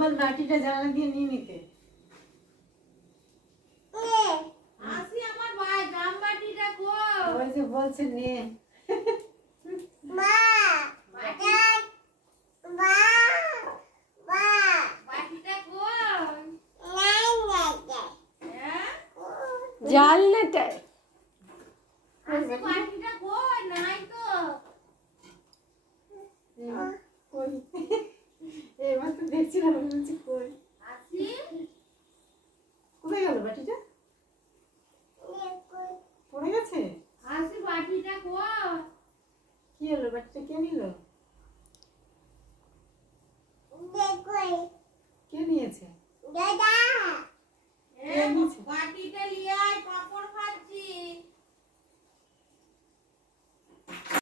বল বাটিটা জানালা দিয়ে নিয়ে নিতে। আসি আমার ভাই জাম বাটিটা কই? ওই যে বলছে নে। মা বাটি মা মা বাটিটা কই? জাল নাটা আসি বাটিটা কই? নাই তো। কই এবার তো দেখছিলাম বলছি কই আসি কোথায় গেল বাটিটা?